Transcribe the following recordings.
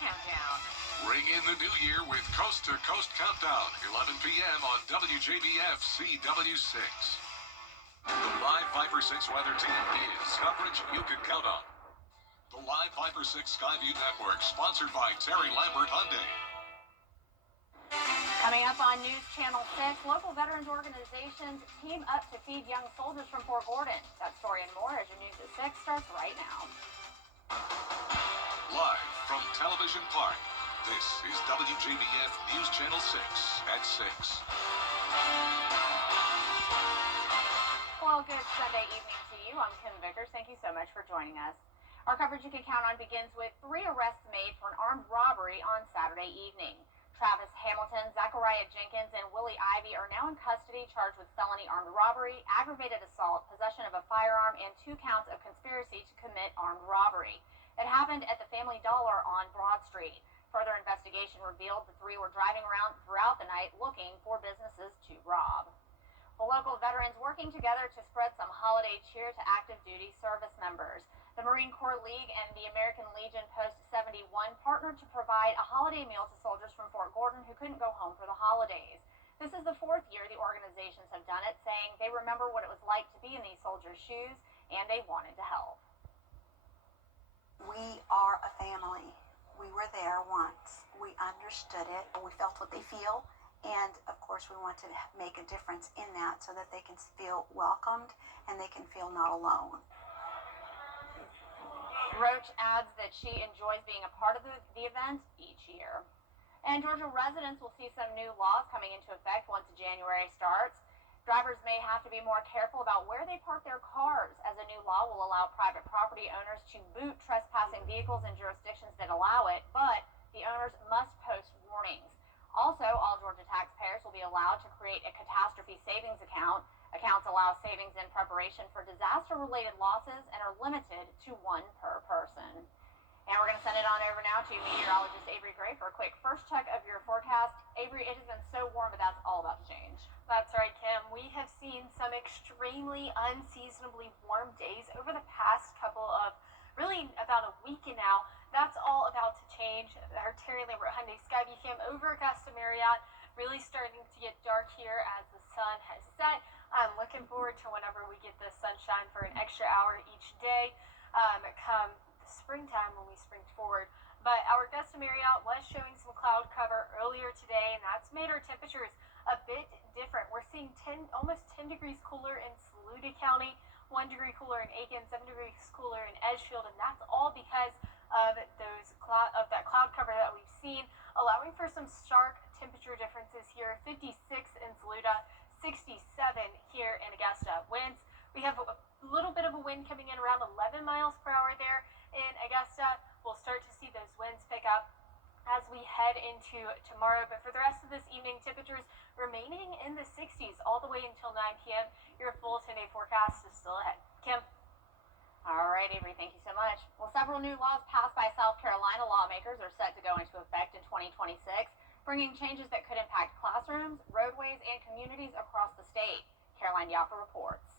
countdown. Ring in the new year with Coast to Coast Countdown, 11 p.m. on WJBF CW6. The Live Viper 6 weather team is coverage you can count on. The Live Viper 6 Skyview Network, sponsored by Terry Lambert Hyundai. Coming up on News Channel 6, local veterans organizations team up to feed young soldiers from Fort Gordon. That story and more as your News at 6 starts right now. Live from Television Park, this is WJBF News Channel 6 at 6. Well, good Sunday evening to you. I'm Kim Vickers. Thank you so much for joining us. Our coverage you can count on begins with 3 arrests made for an armed robbery on Saturday evening. Travis Hamilton, Zachariah Jenkins, and Willie Ivy are now in custody, charged with felony armed robbery, aggravated assault, possession of a firearm, and 2 counts of conspiracy to commit armed robbery. It happened at the Family Dollar on Broad Street. Further investigation revealed the 3 were driving around throughout the night looking for businesses to rob. The local veterans working together to spread some holiday cheer to active duty service members. The Marine Corps League and the American Legion Post 71 partnered to provide a holiday meal to soldiers from Fort Gordon who couldn't go home for the holidays. This is the 4th year the organizations have done it, saying they remember what it was like to be in these soldiers' shoes and they wanted to help. We are a family. We were there once. We understood it, and we felt what they feel. And of course, we want to make a difference in that so that they can feel welcomed and they can feel not alone. Roach adds that she enjoys being a part of the event each year. And Georgia residents will see some new laws coming into effect once January starts. Drivers may have to be more careful about where they park their cars, as a new law will allow private property owners to boot trespassing vehicles in jurisdictions that allow it, but the owners must post warnings. Also, all Georgia taxpayers will be allowed to create a catastrophe savings account. Accounts allow savings in preparation for disaster-related losses and are limited to 1 per person. And we're going to send it on over now to meteorologist Avery Gray for a quick first check of your forecast. Avery, it has been so warm, but that's all about to change. That's right, Kim. We have seen some extremely unseasonably warm days over the past couple of, really about a week now. That's all about to change. Our Terry Lambert Hyundai Skyview Cam over Augusta Marriott, really starting to get dark here as the sun has set. I'm looking forward to whenever we get the sunshine for an extra hour each day come the springtime when we spring forward. But our Augusta Marriott was showing some cloud cover earlier today, and that's made our temperatures a bit different. We're seeing almost 10 degrees cooler in Saluda County, 1 degree cooler in Aiken, 7 degrees cooler in Edgefield, and that's all because of that cloud cover that we've seen, allowing for some stark temperature differences here. 56 in Saluda, 67 here in Augusta. Winds, we have a little bit of a wind coming in around 11 miles per hour there in Augusta. We'll start to see those winds pick up as we head into tomorrow. But for the rest of this evening, temperatures remaining in the 60s all the way until 9 p.m. Your full 10-day forecast is still ahead. Kim? All right, Avery, thank you so much. Well, several new laws passed by South Carolina lawmakers are set to go into effect in 2026, bringing changes that could impact classrooms, roadways, and communities across the state. Caroline Yaffa reports.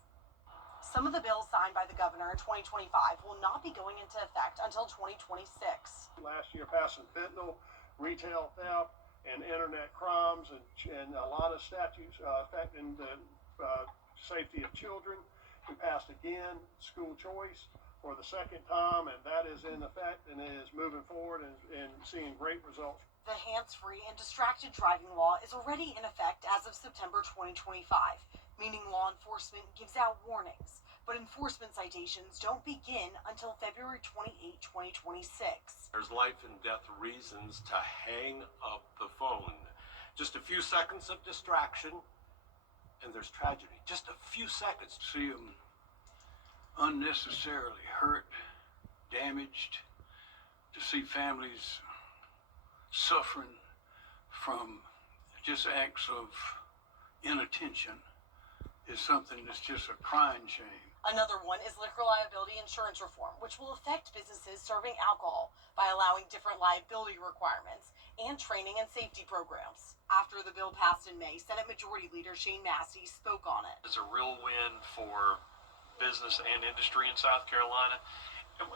Some of the bills signed by the governor in 2025 will not be going into effect until 2026. Last year, passing fentanyl, retail theft, and internet crimes, and a lot of statutes affecting the safety of children. We passed again school choice for the 2nd time, and that is in effect and is moving forward and seeing great results. The hands-free and distracted driving law is already in effect as of September 2025, meaning law enforcement gives out warnings, but enforcement citations don't begin until February 28, 2026. There's life and death reasons to hang up the phone. Just a few seconds of distraction, and there's tragedy. Just a few seconds. See them unnecessarily hurt, damaged, to see families suffering from just acts of inattention is something that's just a crying shame. Another one is liquor liability insurance reform, which will affect businesses serving alcohol by allowing different liability requirements and training and safety programs. After the bill passed in May, Senate Majority Leader Shane Massey spoke on it. It's a real win for business and industry in South Carolina.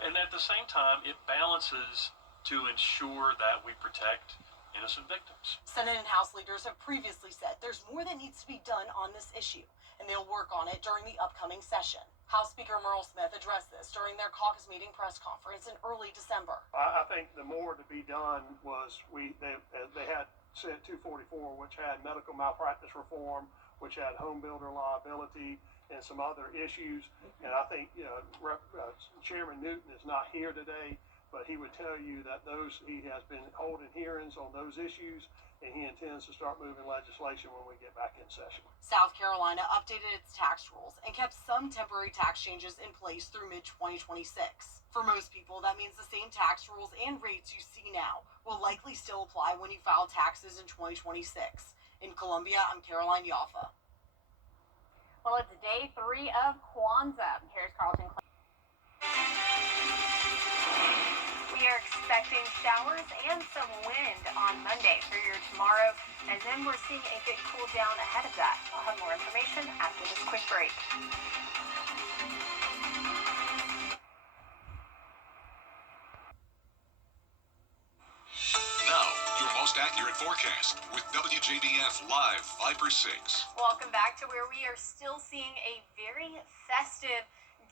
And at the same time, it balances to ensure that we protect innocent victims. Senate and House leaders have previously said there's more that needs to be done on this issue, and they'll work on it during the upcoming session. House Speaker Merle Smith addressed this during their caucus meeting press conference in early December. I think the more to be done was they had Senate 244, which had medical malpractice reform, which had home builder liability, and some other issues. And I think Chairman Newton is not here today, but he would tell you that he has been holding hearings on those issues, and he intends to start moving legislation when we get back in session. South Carolina updated its tax rules and kept some temporary tax changes in place through mid-2026. For most people, that means the same tax rules and rates you see now will likely still apply when you file taxes in 2026. In Columbia, I'm Caroline Yaffa. Well, it's day 3 of Kwanzaa. Here's Carlton. We are expecting showers and some wind on Monday for your tomorrow, and then we're seeing a big cool down ahead of that. I'll have more information after this quick break. Now, your most accurate forecast with WJBF Live Viper 6. Welcome back to where we are still seeing a very festive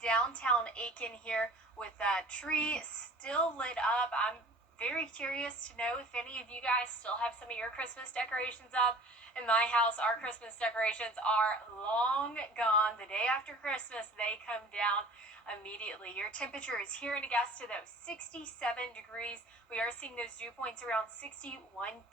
downtown Aiken here with that tree still lit up. I'm very curious to know if any of you guys still have some of your Christmas decorations up. In my house, our Christmas decorations are long gone. The day after Christmas, they come down immediately. Your temperature is here in Augusta, though, 67 degrees. We are seeing those dew points around 61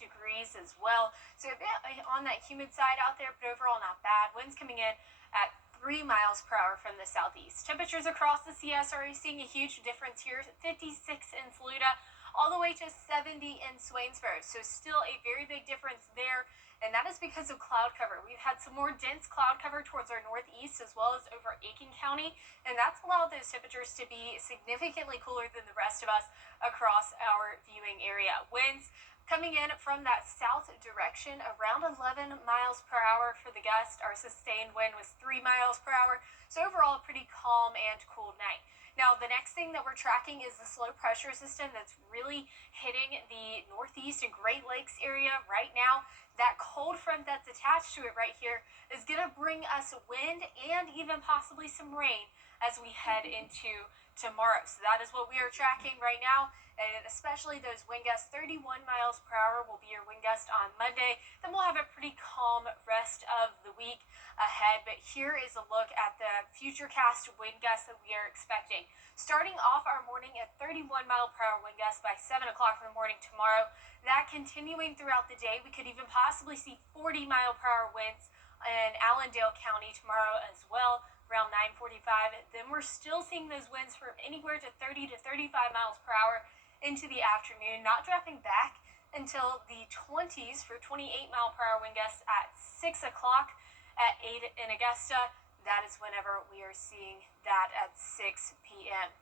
degrees as well. So a bit on that humid side out there, but overall not bad. Winds coming in at 3 miles per hour from the southeast. Temperatures across the CS are seeing a huge difference here. 56 in Saluda, all the way to 70 in Swainsboro. So still a very big difference there. And that is because of cloud cover. We've had some more dense cloud cover towards our northeast as well as over Aiken County, and that's allowed those temperatures to be significantly cooler than the rest of us across our viewing area. Winds coming in from that south direction around 11 miles per hour for the gust. Our sustained wind was 3 miles per hour, so overall a pretty calm and cool night. Now, the next thing that we're tracking is the slow pressure system that's really hitting the northeast and Great Lakes area right now. That cold front that's attached to it right here is going to bring us wind and even possibly some rain as we head into tomorrow. So that is what we are tracking right now, and especially those wind gusts. 31 miles per hour will be your wind gust on Monday. Then we'll have a pretty calm rest of the week ahead. But here is a look at the futurecast wind gusts that we are expecting. Starting off our morning at 31 mile per hour wind gusts by 7 o'clock in the morning tomorrow. That continuing throughout the day, we could even possibly see 40 mile per hour winds in Allendale County tomorrow as well, around 9:45. Then we're still seeing those winds from anywhere to 30 to 35 miles per hour into the afternoon, not dropping back until the 20s for 28 mile per hour wind gusts at 6 o'clock. At 8 in Augusta, that is whenever we are seeing that at 6 p.m.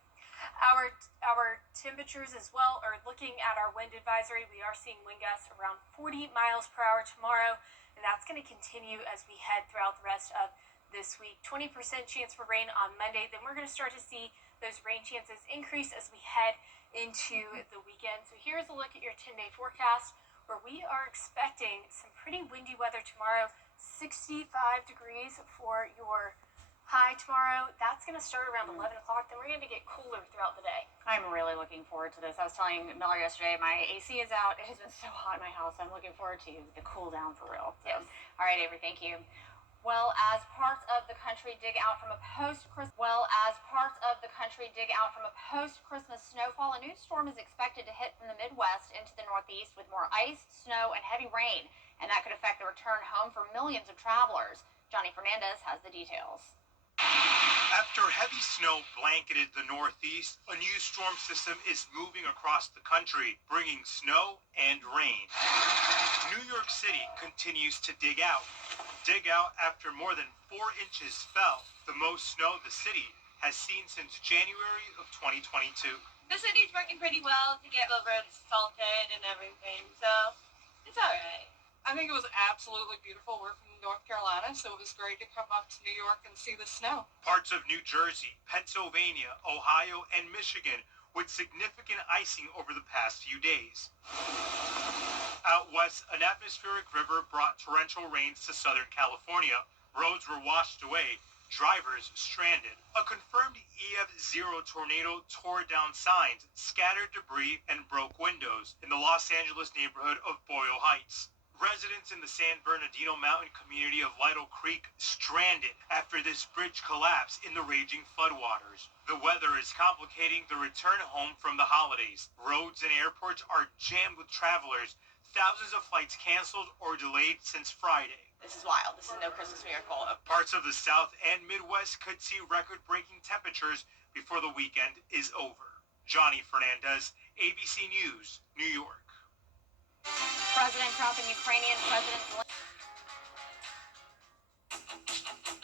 Our temperatures as well are looking at our wind advisory. We are seeing wind gusts around 40 miles per hour tomorrow, and that's going to continue as we head throughout the rest of this week. 20% chance for rain on Monday. Then we're going to start to see those rain chances increase as we head into the weekend. So here's a look at your 10-day forecast, where we are expecting some pretty windy weather tomorrow. 65 degrees for your high tomorrow. That's going to start around 11 o'clock. Then we're going to get cooler throughout the day. I'm really looking forward to this. I was telling Miller yesterday, my AC is out. It has been so hot in my house. I'm looking forward to the cool down for real. So, Yes. All right, Avery, thank you. Well, as parts of the country dig out from a post-Christmas snowfall, a new storm is expected to hit from the Midwest into the Northeast with more ice, snow, and heavy rain, and that could affect the return home for millions of travelers. Johnny Fernandez has the details. After heavy snow blanketed the Northeast, a new storm system is moving across the country, bringing snow and rain. New York City continues to dig out. Dig out after more than 4 inches fell, the most snow the city has seen since January of 2022. The city's working pretty well to get the roads salted and everything, so it's all right. I think it was absolutely beautiful. We're from North Carolina, so it was great to come up to New York and see the snow. Parts of New Jersey, Pennsylvania, Ohio, and Michigan with significant icing over the past few days. Out west, an atmospheric river brought torrential rains to Southern California. Roads were washed away, drivers stranded. A confirmed EF0 tornado tore down signs, scattered debris, and broke windows in the Los Angeles neighborhood of Boyle Heights. Residents in the San Bernardino mountain community of Lytle Creek stranded after this bridge collapsed in the raging floodwaters. The weather is complicating the return home from the holidays. Roads and airports are jammed with travelers. Thousands of flights canceled or delayed since Friday. This is wild. This is no Christmas miracle. Parts of the South and Midwest could see record-breaking temperatures before the weekend is over. Johnny Fernandez, ABC News, New York. President Trump and Ukrainian President Zelensky.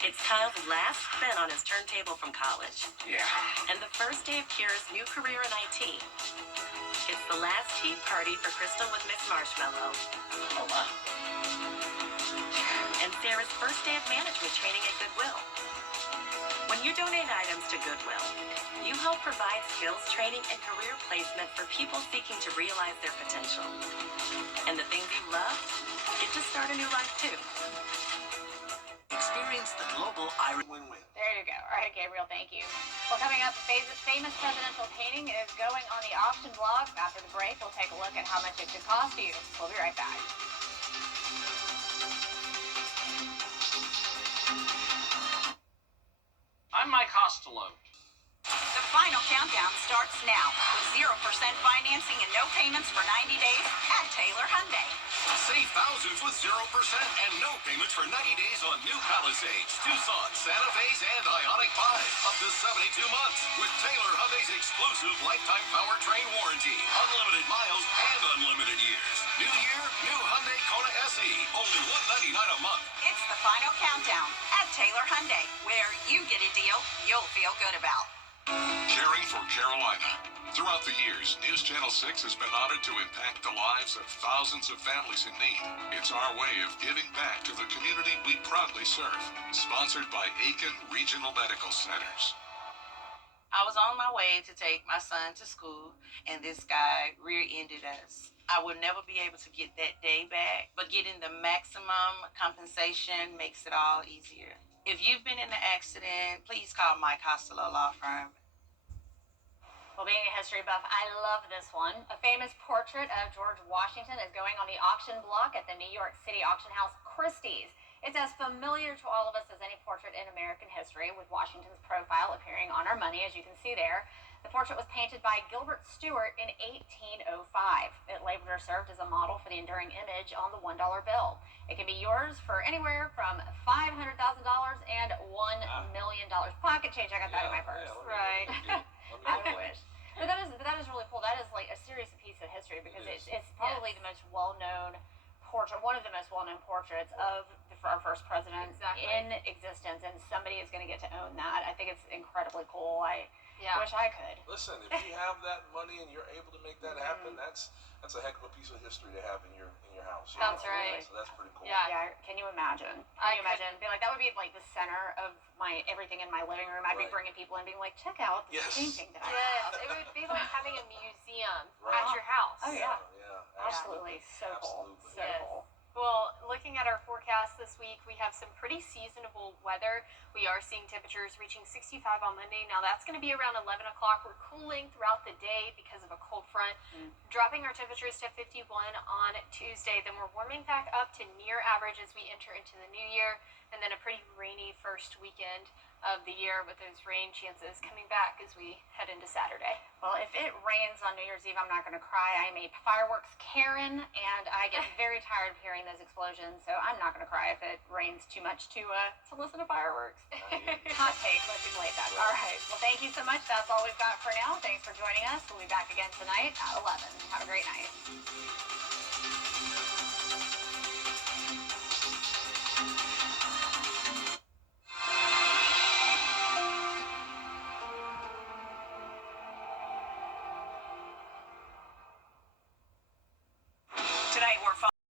It's Kyle's last spin on his turntable from college. Yeah. And the first day of Kira's new career in IT. It's the last tea party for Crystal with Miss Marshmallow. Oh, my. And Sarah's first day of management training at Goodwill. When you donate items to Goodwill, you help provide skills training and career placement for people seeking to realize their potential. And the things you love get to start a new life too. Experience the global Irish win-win. There you go. All right, Gabriel, thank you. Well, coming up, famous presidential painting is going on the auction block. After the break, we'll take a look at how much it could cost you. We'll be right back. I'm Mike Costello. The final countdown starts now with 0% financing and no payments for 90 days at Taylor Hyundai. Save thousands with 0% and no payments for 90 days on new Palisades, Tucson, Santa Fe's, and Ioniq 5. Up to 72 months with Taylor Hyundai's exclusive lifetime powertrain warranty. Unlimited miles and unlimited years. New year, new Hyundai Kona SE. Only $199 a month. It's the final countdown at Taylor Hyundai, where you get a deal you'll feel good about. Caring for Carolina. Throughout the years, News Channel 6 has been honored to impact the lives of thousands of families in need. It's our way of giving back to the community we proudly serve. Sponsored by Aiken Regional Medical Centers. I was on my way to take my son to school, and this guy rear-ended us. I will never be able to get that day back, but getting the maximum compensation makes it all easier. If you've been in an accident, please call Mike Costello Law Firm. Well, being a history buff, I love this one. A famous portrait of George Washington is going on the auction block at the New York City auction house Christie's. It's as familiar to all of us as any portrait in American history, with Washington's profile appearing on our money, as you can see there. The portrait was painted by Gilbert Stuart in 1805. It later served as a model for the enduring image on the $1 bill. It can be yours for anywhere from $500,000 and $1 million. Pocket change, I got that in my purse. Right. I wish. But that is really cool. That is like a serious piece of history, because it's probably the most well-known portrait, one of the most well-known portraits of our first president in existence, and somebody is going to get to own that. I think it's incredibly cool. I wish I could. Listen, if you have that money and you're able to make that happen, that's a heck of a piece of history to have in your house. That's right. So that's pretty cool. Yeah. Can you imagine? Can you imagine? Be like, that would be like the center of my everything in my living room. I'd be bringing people in, being like, check out this painting that I have. Yes, it would be like having a museum at your house. Oh yeah. Absolutely. Absolutely. So cool. So cool. Well, looking at our forecast this week, we have some pretty seasonable weather. We are seeing temperatures reaching 65 on Monday. Now, that's going to be around 11 o'clock. We're cooling throughout the day because of a cold front, dropping our temperatures to 51 on Tuesday. Then we're warming back up to near average as we enter into the new year, and then a pretty rainy first weekend of the year with those rain chances coming back as we head into Saturday. Well, if it rains on New Year's Eve, I'm not going to cry. I'm a fireworks Karen, and I get very tired of hearing those explosions, so I'm not going to cry if it rains too much to listen to fireworks. Hot take. Let's relate that. All right. Well, thank you so much. That's all we've got for now. Thanks for joining us. We'll be back again tonight at 11. Have a great night.